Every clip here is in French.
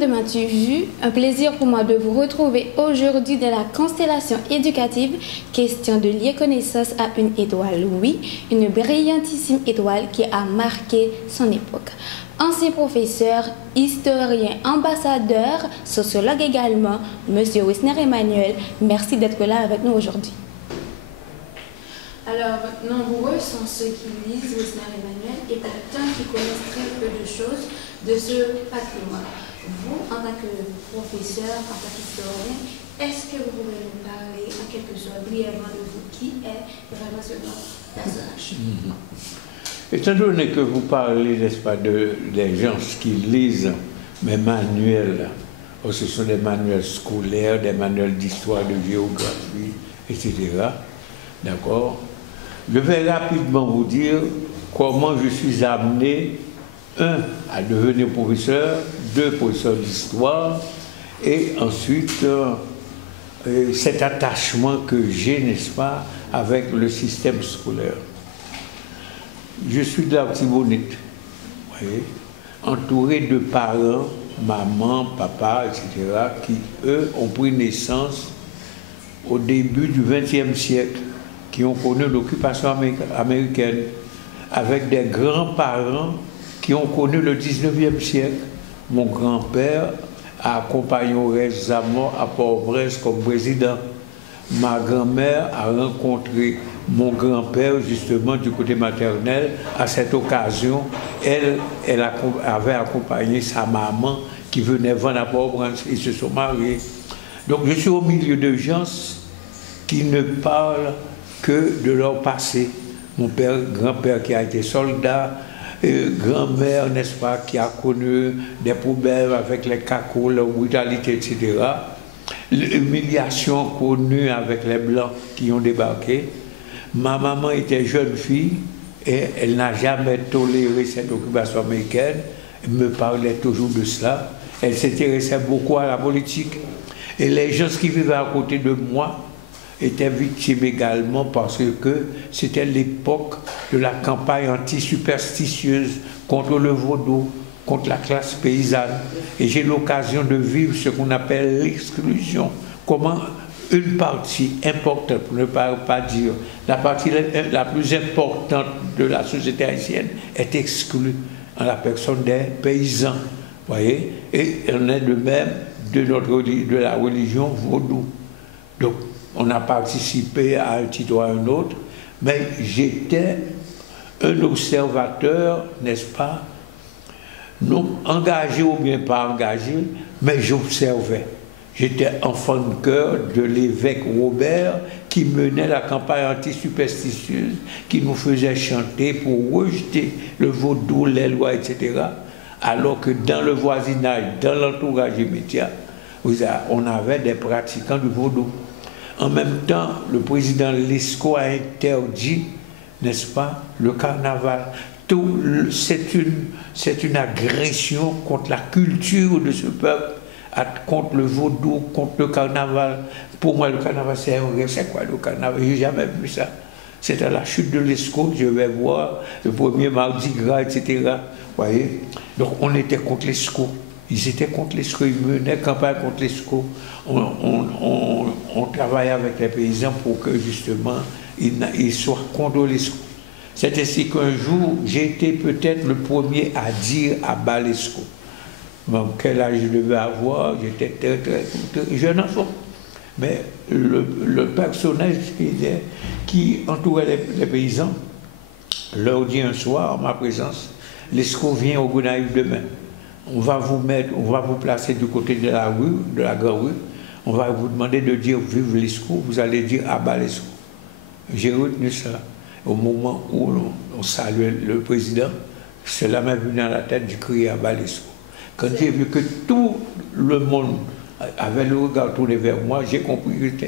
de Mathieu Vu, un plaisir pour moi de vous retrouver aujourd'hui dans la constellation éducative, question de lier connaissance à une étoile. Oui, une brillantissime étoile qui a marqué son époque. Ancien professeur, historien, ambassadeur, sociologue également, Monsieur Wisner Emmanuel, merci d'être là avec nous aujourd'hui. Alors, nombreux sont ceux qui lisent Wisner Emmanuel et pourtant qui connaissent très peu de choses de ce patrimoine. Vous, en tant que professeur, en tant qu'historien, est-ce que vous pouvez nous parler en quelque sorte brièvement de vous? Qui est vraiment ce personnage? Étant donné que vous parlez, n'est-ce pas, des gens qui lisent mes manuels, ce sont des manuels scolaires, des manuels d'histoire, de géographie, etc. D'accord? Je vais rapidement vous dire comment je suis amené, un, à devenir professeur, deux, professeur d'histoire, et ensuite cet attachement que j'ai, n'est-ce pas, avec le système scolaire. Je suis de l'Artibonite, entouré de parents, maman, papa, etc., qui, eux, ont pris naissance au début du XXe siècle, qui ont connu l'occupation américaine, avec des grands-parents qui ont connu le XIXe siècle. Mon grand-père a accompagné Horace Zamor à Port-au-Prince comme président. Ma grand-mère a rencontré mon grand-père, justement, du côté maternel. À cette occasion, elle avait accompagné sa maman qui venait vendre à Port-au-Prince. Ils se sont mariés. Donc, je suis au milieu de gens qui ne parlent que de leur passé. Mon père, grand-père qui a été soldat, grand-mère, n'est-ce pas, qui a connu des problèmes avec les cacos, la brutalité, etc. L'humiliation connue avec les Blancs qui ont débarqué. Ma maman était jeune fille et elle n'a jamais toléré cette occupation américaine. Elle me parlait toujours de cela. Elle s'intéressait beaucoup à la politique. Et les gens qui vivaient à côté de moi étaient victimes également parce que c'était l'époque de la campagne anti-superstitieuse contre le vaudou, contre la classe paysanne. Et j'ai l'occasion de vivre ce qu'on appelle l'exclusion. Comment une partie importante, pour ne pas dire, la partie la plus importante de la société haïtienne est exclue en la personne des paysans. Voyez? Et on est de même de la religion vaudou. Donc, on a participé à un titre ou à un autre, mais j'étais un observateur, n'est-ce pas, non engagé ou bien pas engagé, mais j'observais. J'étais enfant de cœur de l'évêque Robert qui menait la campagne anti-superstitieuse, qui nous faisait chanter pour rejeter le vaudou, les lois, etc. Alors que dans le voisinage, dans l'entourage immédiat, on avait des pratiquants du vaudou. En même temps, le président Lescaut a interdit, n'est-ce pas, le carnaval. C'est une agression contre la culture de ce peuple, contre le vaudou, contre le carnaval. Pour moi, le carnaval, c'est quoi le carnaval? Je n'ai jamais vu ça. C'est à la chute de Lescaut, je vais voir le premier mardi gras, etc. Voyez? Donc on était contre Lescaut. Ils étaient contre Lescaut, ils menaient campagne contre Lescaut. On travaillait avec les paysans pour que justement ils soient contre Lescaut. C'est ainsi qu'un jour, j'ai été peut-être le premier à dire à bas Lescaut. Bon, quel âge je devais avoir? J'étais très jeune enfant. Mais le personnage qui entourait les paysans leur dit un soir, en ma présence, Lescaut vient au Gonaïve demain. On va vous placer du côté de la rue, de la grande rue. On va vous demander de dire vive Lescaut, vous allez dire abat Lescaut. J'ai retenu ça. Au moment où on saluait le président, cela m'est venu à la tête du crier abat Lescaut. Quand j'ai vu que tout le monde avait le regard tourné vers moi, j'ai compris que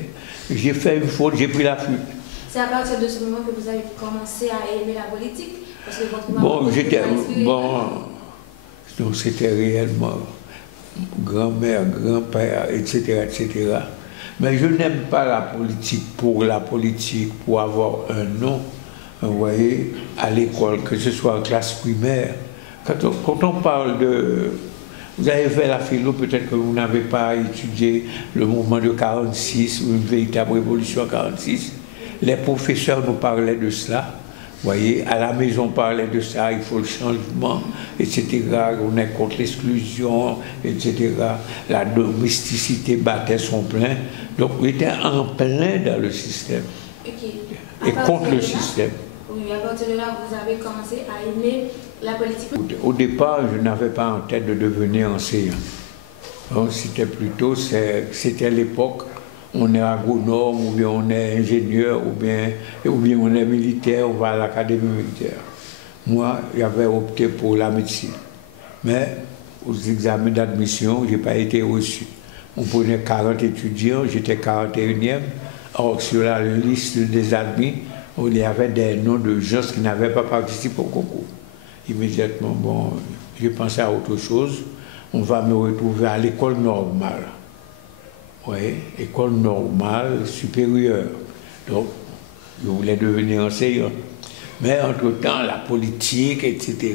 j'ai fait une faute, j'ai pris la fuite. C'est à partir de ce moment que vous avez commencé à aimer la politique? Parce que donc c'était réellement grand-mère, grand-père, etc., etc. Mais je n'aime pas la politique, pour avoir un nom, vous voyez, à l'école, que ce soit en classe primaire. Quand on parle Vous avez fait la philo, peut-être que vous n'avez pas étudié le mouvement de 46 ou une véritable révolution en 46. Les professeurs nous parlaient de cela. Vous voyez, à la maison, on parlait de ça, il faut le changement, etc. On est contre l'exclusion, etc. La domesticité battait son plein. Donc, on était en plein dans le système. Okay. Et contre le système. Oui, à partir de là, vous avez commencé à aimer la politique. Au départ, je n'avais pas en tête de devenir enseignant. C'était plutôt, c'était l'époque. On est agronome, ou bien on est ingénieur, ou bien on est militaire, on va à l'académie militaire. Moi, j'avais opté pour la médecine. Mais aux examens d'admission, je n'ai pas été reçu. On prenait 40 étudiants, j'étais 41e. Or, sur la liste des admis, il y avait des noms de gens qui n'avaient pas participé au concours. Immédiatement, bon, j'ai pensé à autre chose. On va me retrouver à l'école normale. Oui, école normale supérieure. Donc, je voulais devenir enseignant. Mais entre-temps, la politique, etc.,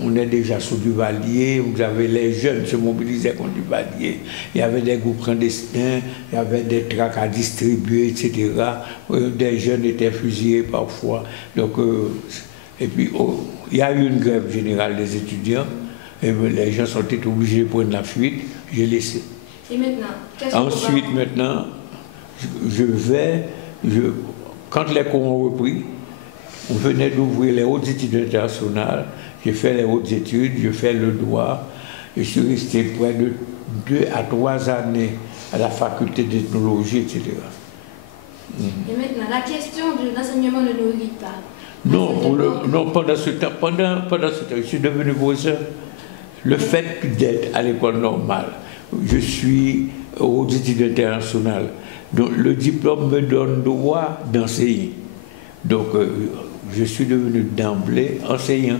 on est déjà sous Duvalier, vous avez les jeunes se mobilisaient contre Duvalier, il y avait des groupes clandestins, il y avait des tracts à distribuer, etc. Des jeunes étaient fusillés parfois. Donc, et puis, il y a eu une grève générale des étudiants, et les gens sont été obligés de prendre la fuite, j'ai laissé. Et maintenant, ensuite, maintenant, quand les cours ont repris, on venait d'ouvrir les hautes études internationales, j'ai fait les hautes études, j'ai fait le droit, je suis resté près de 2 à 3 années à la faculté d'ethnologie, etc. Et maintenant, la question de l'enseignement ne nous lie pas. Non, pendant ce temps, je suis devenu professeur. Le fait d'être à l'école normale, je suis aux études internationales, donc le diplôme me donne droit d'enseigner. Donc, je suis devenu d'emblée enseignant.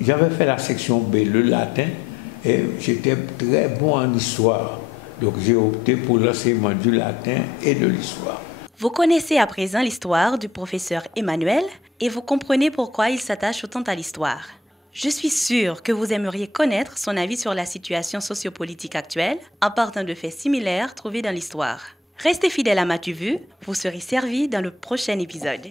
J'avais fait la section B, le latin, et j'étais très bon en histoire. Donc, j'ai opté pour l'enseignement du latin et de l'histoire. Vous connaissez à présent l'histoire du professeur Emmanuel et vous comprenez pourquoi il s'attache autant à l'histoire. Je suis sûre que vous aimeriez connaître son avis sur la situation sociopolitique actuelle en partant de faits similaires trouvés dans l'histoire. Restez fidèles à M'as-tu vu, vous serez servis dans le prochain épisode.